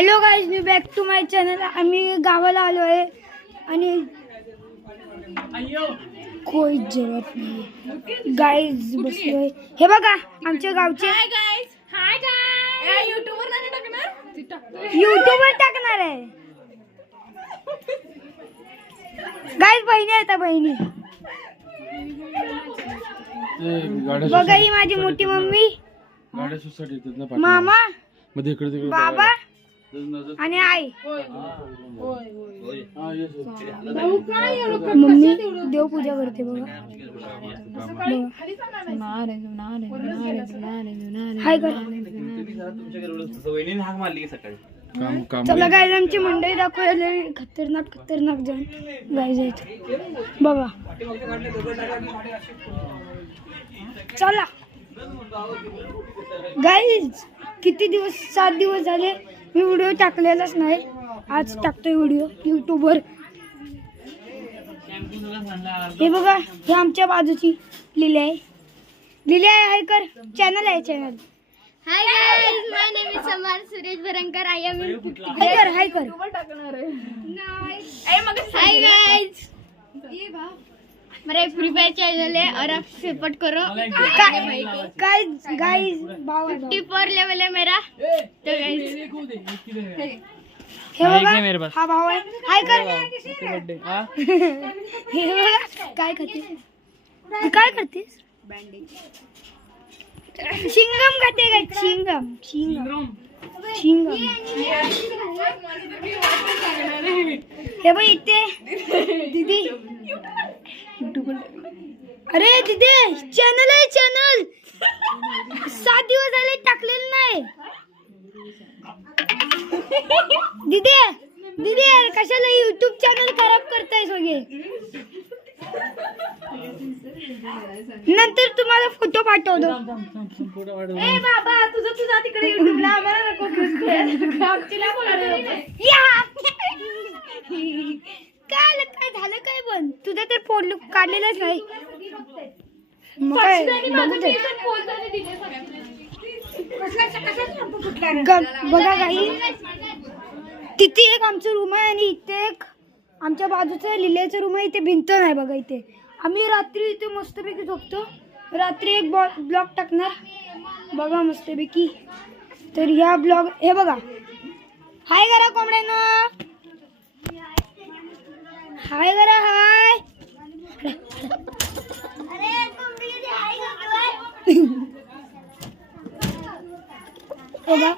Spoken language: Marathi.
हॅलो गाईज, मी बॅक टू माय चॅनल. आम्ही गावाला आलो आहे आणि कोई जेवत नाही गाईज, बसलोय. हे बघा आमच्या गावचे युट्यूबवर टाकणार आहे गाईज. बहिणी आहेत बहिणी. बघा ही माझी मोठी मम्मी, मामा, बाबा आणि आई. मम्मी देवपूजा करते बघा. हाय कर. चला गाईज, आमची मंडळी दाखवायला खतरनाक खतरनाक जण गाईज आहेत बघा. चला गाईज, किती दिवस, 7 दिवस झाले मी व्हिडिओ टाकलेलाच नाही. आज टाकतोय व्हिडिओ यूट्यूबवर. हे बघा, हे आमच्या बाजूची लिली आहे. लिली आहे कर, चॅनल आहे channel. Hi guys, my name is समार सुरेश बरंकर. आई एम हाय कर हाय कर. हाय गाइस, मेरा फ्री फायर चैनल है और आप सपोर्ट करो. गाइस गाइस 54 लेवल है मेरा. तो गाइस हे बघा, हा भाव आहे. हाय कर. हे बघा काय करते, काय करतेस? शिंगम खाते का? शिंगम शिंगम शिंगम. हे बघ इथे दीदी. अरे दीदी, चॅनल आहे चॅनल. 7 दिवस झाले टाकलेलं नाही. दीदी दीदी, कशाला युट्यूब चॅनल खराब करताय सगळे? नंतर तुम्हाला फोटो पाठवतो. ए बाबा, तुझा तिकडे युट्यूबला, आम्हाला नको. काय झालं काय? पण तुझं तर फोटो काढलेलाच नाही. बघा काही, तिथे एक आमचं रूम आहे आणि इथे एक आमच्या बाजूचं लिल्याचं रूम आहे. इथे भिंत नाही बघा. इथे आम्ही रात्री इथे मस्तपैकी झोपतो. रात्री एक ब्लॉग टाकणार बघा मस्तपैकी. तर ह्या ब्लॉग, हे बघा. हाय करा कोंबड्यानं, हाय करा. हाय बघा.